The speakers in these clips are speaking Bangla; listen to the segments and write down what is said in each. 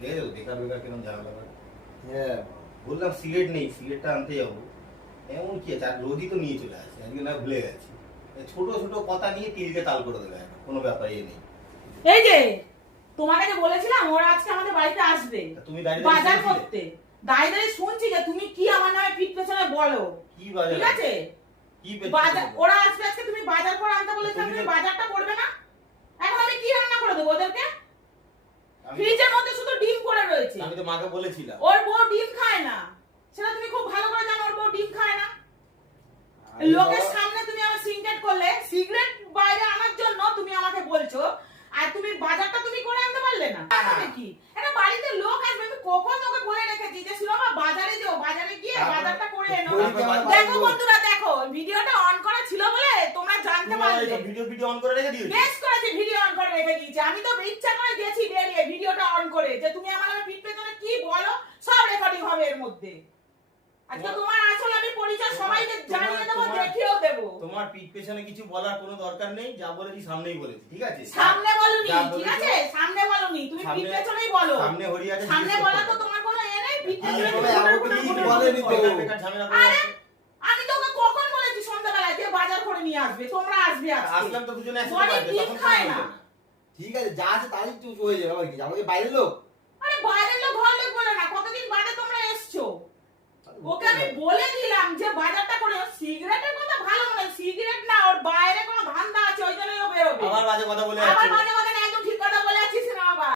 দেখো বেকার বেকার কেন করে হ্যাঁ। বললাম সিগারেট নেই সিগারেটটা আনতে যাব। এমন কি আছে? আর রোজই তো নিয়ে চলে আসে আজকে না ভুলে গেছি। ছোট ছোট কথা নিয়ে তিলকে তাল করে দেবে কোনো ব্যাপার ইয়ে নেই। এই যে তোমাকে যে বলেছিলাম ওরা আজকে আমাদের বাড়িতে আসবে। তা তুমি দাঁড়িয়ে বাজার করতে। দাঁড়িয়ে দাঁড়িয়ে শুনছি যে তুমি কি আমার নামে পিঠ পেছনে বলো। কি বাজার ঠিক আছে? কি বাজার ওরা আসবে আজকে তুমি বাজার করে আনতে বলেছিলাম তুমি বাজারটা করবে না? এখন আমি কি রান্না করে দেবো ওদেরকে? আমি তো মাকে বলেছিলাম। ওর বউ ডিম খায় না। সেটা তুমি খুব ভালো করে জানো ওর বউ ডিম খায় না। লোকের সামনে তুমি আমার সিগারেট করলে সিগারেট বাইরে আনার জন্য তুমি আমাকে বলছো আর তুমি বাজারটা তুমি করে আনতে পারলে না। তাহলে কি? এটা বাড়িতে লোক আসবে আমি কখন তোকে বলে রেখেছি যে সুরমা বাজারে যাও বাজারে গিয়ে বাজারটা করে এনো। দেখো বন্ধুরা দেখো ভিডিওটা অন করা ছিল বলে তোমরা জানতে পারলে। ভিডিও ভিডিও অন করে রেখে দিয়েছ? বেশ করেছি ভিডিও অন করে রেখে দিয়েছি। আমি তো ইচ্ছা করে গেছি বেরিয়ে ভিডিওটা অন করে যে তুমি আমার নামে পিঠ পেছনে কি বলো সব রেকর্ডিং হবে এর মধ্যে তোমার- আসল আমি পরিচয় তোমার- সবাইকে জানিয়ে দেবো দেখিয়েও দেবো। তোমার পিঠ পেছনে কিছু বলার কোনো দরকার নেই যা বলেছি সামনেই বলেছি ঠিক আছে? সামনে বলনি ঠিক আছে? সামনে বলনি তুমি পিঠ পেছনেই বলো। সামনে হরি আছে সামনে বলা তো তোমার কোনো এ নেই পিঠ পেছনে বলে, তুমি আমাকে বলে কি বলে বলেনি তো। বেকার বেকার ঝামেলা করে আরে, আছে। আমি তোকে কখন বলেছি সন্ধ্যাবেলায়? যে বাজার করে নিয়ে আসবে তোমরা আসবে আজকে। আসলাম তো দুজনে একসাথে বলে বাড়িতে, ডিম তখন খায় না। ঠিক আছে যা আছে তাই চুপ হয়ে যাবে। আমাকে বাইরের লোক? আরে বাইরের লোক ঘর লোক বলে না কতদিন বাদে তোমরা এসছো? ওকে আমি বলে দিলাম যে বাজারটা করে সিগারেটের কথা ভালো মনে সিগারেট না ওর বাইরে কোনো ধান্দা আছে ওই জন্যই ও বেরোবে। আবার বাজে কথা বলে আবার মাঝে মাঝে না একদম ঠিক কথা বলে আছিস না আবার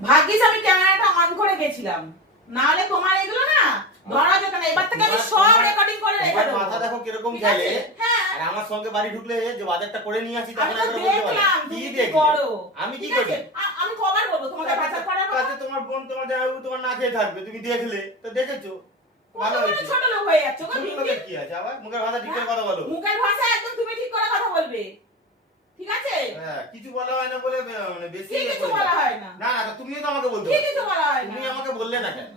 ভাগ্যিস আমি ক্যামেরাটা অন করে গেছিলাম। না হলে তোমার এগুলো না ধরা যেত না। এবার থেকে আমি সব রেকর্ডিং করে রেখে দেবো। মাথা দেখো কীরকম খেলে হ্যাঁ। আর আমার সঙ্গে বাড়ি ঢুকলে যে বাজারটা করে নিয়ে আসি তখন একবার বলতে পারো কি করো? আমি কি করি আমি কবার বলব তোমাকে বাজার করার কথা? কাছে তোমার বোন তোমার জামাইবাবু তোমার না খেয়ে থাকবে তুমি দেখলে। তো দেখেছ? ভালো হয়েছে। ছোট লোক হয়ে যাচ্ছ গো, ছোট দিন লোকের দিন। কি আছে? আবার মুখের ভাষা ঠিক করে কথা বলো। মুখের ভাষা একদম তুমি ঠিক করে কথা বলবে। ঠিক আছে? হ্যাঁ কিছু বলা হয় না বলে মানে বেশি ইয়ে কিছু বলা হয় না। না না তুমিও তো আমাকে বলতে কিছু বলা হয় তুমি আমাকে বললে না কেন?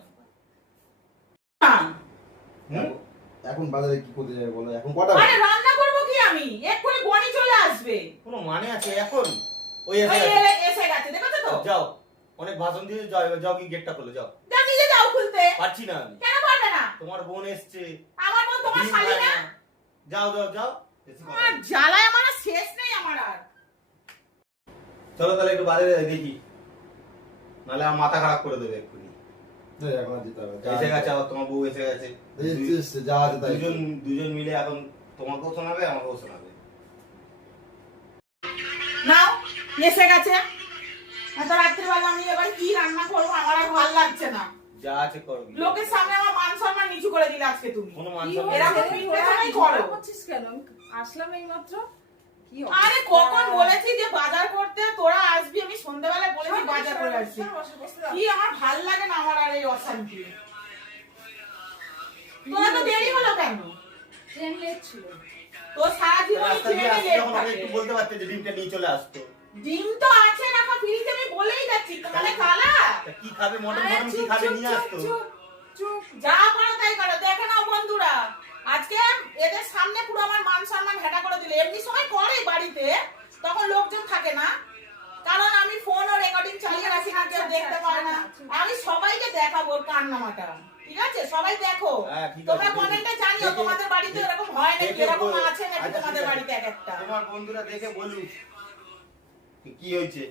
হুম? এখন বাজারে কি করতে যাবে বলো? এখন কটা আরে রান্না করব কি আমি? এক্ষুনি বনি চলে আসবে। কোনো মানে আছে? এখন? ওই এসে গেছে। দেখেছ তো? যাও। অনেক ভাষণ দিয়ে যাও যাও কি গেটটা খুলে যাও। যা নিজে যাও খুলতে। পারছি না আমি। কেন তোমার বোন এসছে। আমার বোন তোমার শালি না। যাও যাও যাও। নেই। জ্বালায় আমার শেষ নেই আমার আর। চলো তাহলে একটু বাজারে যাই দেখি। নাহলে আমার মাথা খারাপ করে দেবে এক্ষুনি। এই, এখন আর যেতে হবে। এসে গেছে আবার তোমার বউ এসে গেছে। যা আছে দুজন দুজন মিলে এখন তোমাকেও শোনাবে আমাকেও শোনাবে। নাও এসে গেছে। এত রাত্রিবেলা আমি এবার কি রান্না করব আমার আর ভালো লাগছে না। যা আছে করো। লোকের সামনে আমার মান সম্মান নিচু করে দিলে আজকে তুমি। কোনো মান সম্মান এরকম নেই। পিঠ পেছনেই ঝগড়া করো। করছিস কেন? আসলাম এই মাত্র আরে কখন বলেছি যে বাজার করতে? তোরা আসবি আমি সন্ধ্যাবেলায় বলেছি বাজার করে সর, আসছি সর, বসে, বসে দাও। কি আমার ভালো লাগে না আমার আর এই অশান্তি? তোরা তো দেরি হলো কেন? ট্রেন লেট ছিল। তোর সারা জীবন রাস্তা দিয়ে যখন একটু বলতে পারতে যে ডিমটা নিয়ে চলে আসতো। ডিম তো আছে রাখা ফ্রিজে আমি যাচ্ছি তাহলে কালা তা কি খাবে? মটন মটন কি খাবে? নিয়ে আসতো। চুপ, চুপ। যা পারো তাই করো। দেখে নাও বন্ধুরা। আজকে এদের সামনে পুরো আমার মান সম্মান ঘাটা করে দিলে। এমনি সময় করে বাড়িতে তখন লোকজন থাকে না। কারণ আমি ফোন ও রেকর্ডিং চালিয়ে রাখি না কেউ দেখতে পারে না। আমি সবাইকে দেখাবো কান্নামাটা। ঠিক আছে? সবাই দেখো। হ্যাঁ, তোমরা কমেন্টে জানিও তোমাদের বাড়িতে এরকম হয় নাকি? এরকম আছে নাকি আচ্ছা, তোমাদের বাড়িতে এক একটা? তোমার বন্ধুরা দেখে বলুক। কি হয়েছে?